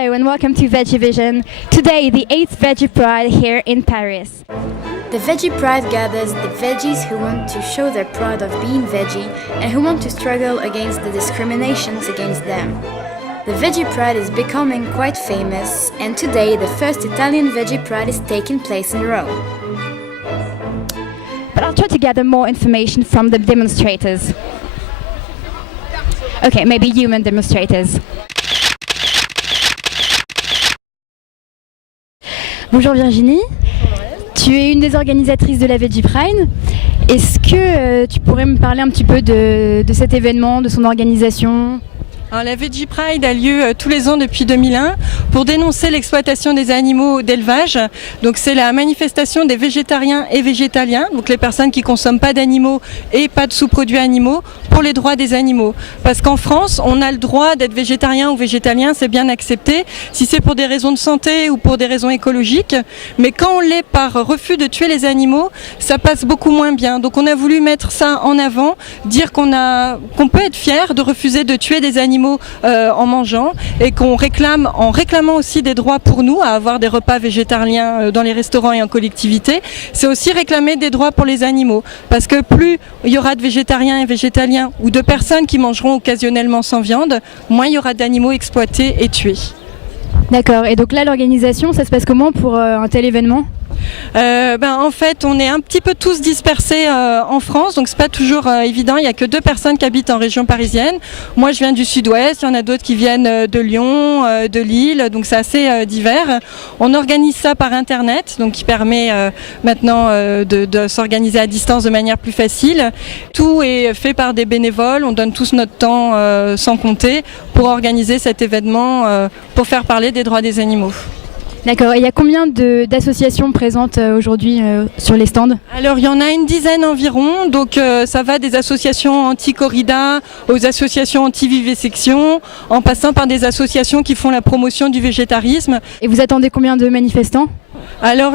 Hello and welcome to Veggie Vision. Today, the 8th Veggie Pride here in Paris. The Veggie Pride gathers the veggies who want to show their pride of being veggie and who want to struggle against the discriminations against them. The Veggie Pride is becoming quite famous, and today the first Italian Veggie Pride is taking place in Rome. But I'll try to gather more information from the demonstrators. Okay, maybe human demonstrators. Bonjour Virginie. Tu es une des organisatrices de la Veggie Pride. Est-ce que tu pourrais me parler un petit peu de cet événement, de son organisation ? Alors, la Veggie Pride a lieu tous les ans depuis 2001 pour dénoncer l'exploitation des animaux d'élevage. Donc c'est la manifestation des végétariens et végétaliens, donc les personnes qui ne consomment pas d'animaux et pas de sous-produits animaux, pour les droits des animaux. Parce qu'en France, on a le droit d'être végétarien ou végétalien, c'est bien accepté, si c'est pour des raisons de santé ou pour des raisons écologiques. Mais quand on l'est par refus de tuer les animaux, ça passe beaucoup moins bien. Donc on a voulu mettre ça en avant, dire qu'on peut être fier de refuser de tuer des animaux en mangeant, et qu'on réclame, en réclamant aussi des droits pour nous à avoir des repas végétariens dans les restaurants et en collectivité, c'est aussi réclamer des droits pour les animaux, parce que plus il y aura de végétariens et végétaliens ou de personnes qui mangeront occasionnellement sans viande, moins il y aura d'animaux exploités et tués. D'accord, et donc là l'organisation, ça se passe comment pour un tel événement ? En fait, on est un petit peu tous dispersés en France, donc c'est pas toujours évident. Il n'y a que 2 personnes qui habitent en région parisienne. Moi, je viens du sud-ouest, il y en a d'autres qui viennent de Lyon, de Lille, donc c'est assez divers. On organise ça par Internet, donc qui permet maintenant de s'organiser à distance de manière plus facile. Tout est fait par des bénévoles, on donne tous notre temps sans compter pour organiser cet événement, pour faire parler des droits des animaux. D'accord, et il y a combien d'associations présentes aujourd'hui sur les stands ? Alors il y en a une dizaine environ, donc ça va des associations anti-corrida aux associations anti-vivisection, en passant par des associations qui font la promotion du végétarisme. Et vous attendez combien de manifestants ? Alors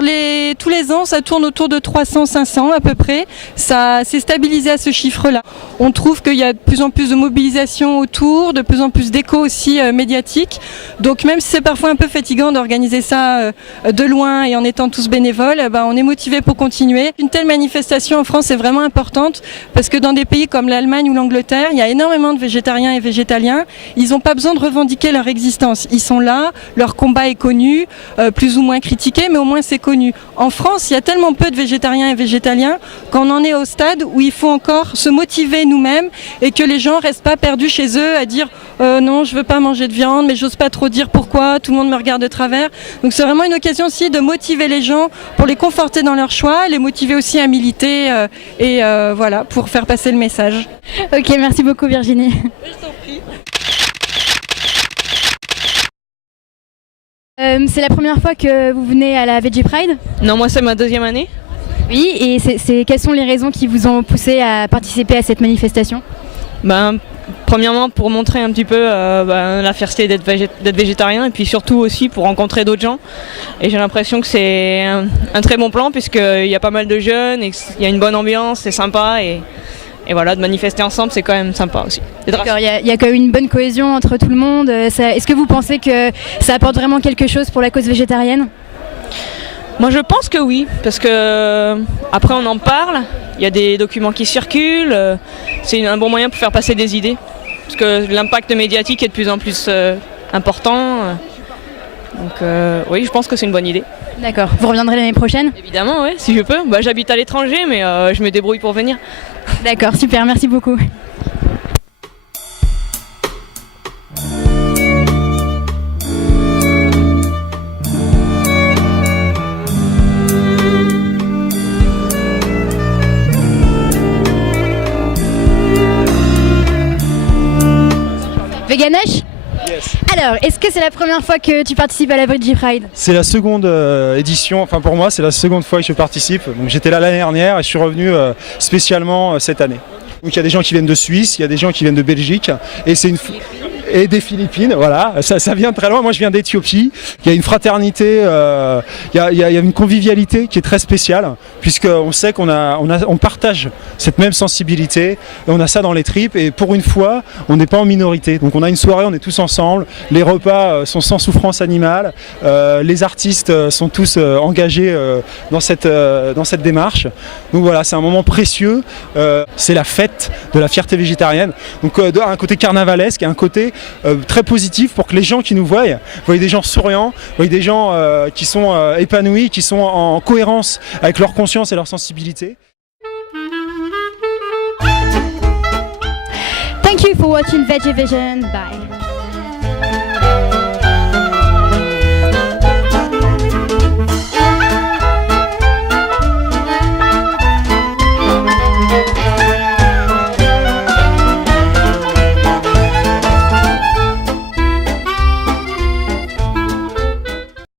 tous les ans, ça tourne autour de 300-500 à peu près. Ça s'est stabilisé à ce chiffre-là. On trouve qu'il y a de plus en plus de mobilisation autour, de plus en plus d'écho aussi médiatique. Donc même si c'est parfois un peu fatigant d'organiser ça de loin et en étant tous bénévoles, on est motivé pour continuer. Une telle manifestation en France est vraiment importante parce que dans des pays comme l'Allemagne ou l'Angleterre, il y a énormément de végétariens et végétaliens. Ils n'ont pas besoin de revendiquer leur existence. Ils sont là, leur combat est connu, plus ou moins critiqué, mais au moins c'est connu. En France, il y a tellement peu de végétariens et végétaliens qu'on en est au stade où il faut encore se motiver nous-mêmes et que les gens ne restent pas perdus chez eux à dire non, je ne veux pas manger de viande, mais j'ose pas trop dire pourquoi, tout le monde me regarde de travers. Donc c'est vraiment une occasion aussi de motiver les gens pour les conforter dans leur choix, les motiver aussi à militer voilà, pour faire passer le message. Ok, merci beaucoup Virginie. Je t'en prie. C'est la première fois que vous venez à la Veggie Pride ? Non, moi c'est ma 2e année. Oui, et quelles sont les raisons qui vous ont poussé à participer à cette manifestation ? Premièrement pour montrer un petit peu la fierté d'être végétarien, et puis surtout aussi pour rencontrer d'autres gens. Et j'ai l'impression que c'est un très bon plan puisqu'il y a pas mal de jeunes, et il y a une bonne ambiance, c'est sympa, et voilà, de manifester ensemble c'est quand même sympa aussi. D'accord, il y a quand même une bonne cohésion entre tout le monde. Est-ce que vous pensez que ça apporte vraiment quelque chose pour la cause végétarienne ? Moi je pense que oui, parce que après on en parle, il y a des documents qui circulent, c'est un bon moyen pour faire passer des idées, parce que l'impact médiatique est de plus en plus important, donc oui, je pense que c'est une bonne idée. D'accord, vous reviendrez l'année prochaine ? Évidemment, ouais, si je peux. J'habite à l'étranger, mais je me débrouille pour venir. D'accord, super, merci beaucoup. Veganesh ? Yes. Alors, est-ce que c'est la première fois que tu participes à la Veggie Pride ? C'est la seconde édition, enfin pour moi c'est la seconde fois que je participe. Donc j'étais là l'année dernière et je suis revenu spécialement cette année. Donc il y a des gens qui viennent de Suisse, il y a des gens qui viennent de Belgique et et des Philippines, voilà, ça vient très loin. Moi je viens d'Éthiopie, il y a une fraternité, il y a une convivialité qui est très spéciale, puisqu'on sait on partage cette même sensibilité, et on a ça dans les tripes, et pour une fois on n'est pas en minorité, donc on a une soirée, on est tous ensemble, les repas sont sans souffrance animale, les artistes sont tous engagés dans cette démarche, donc voilà, c'est un moment précieux, c'est la fête de la fierté végétarienne, donc un côté carnavalesque et un côté très positif pour que les gens qui nous voient des gens souriants, voient des gens qui sont épanouis, qui sont en cohérence avec leur conscience et leur sensibilité. Thank you for watching Veggie Vision. Bye.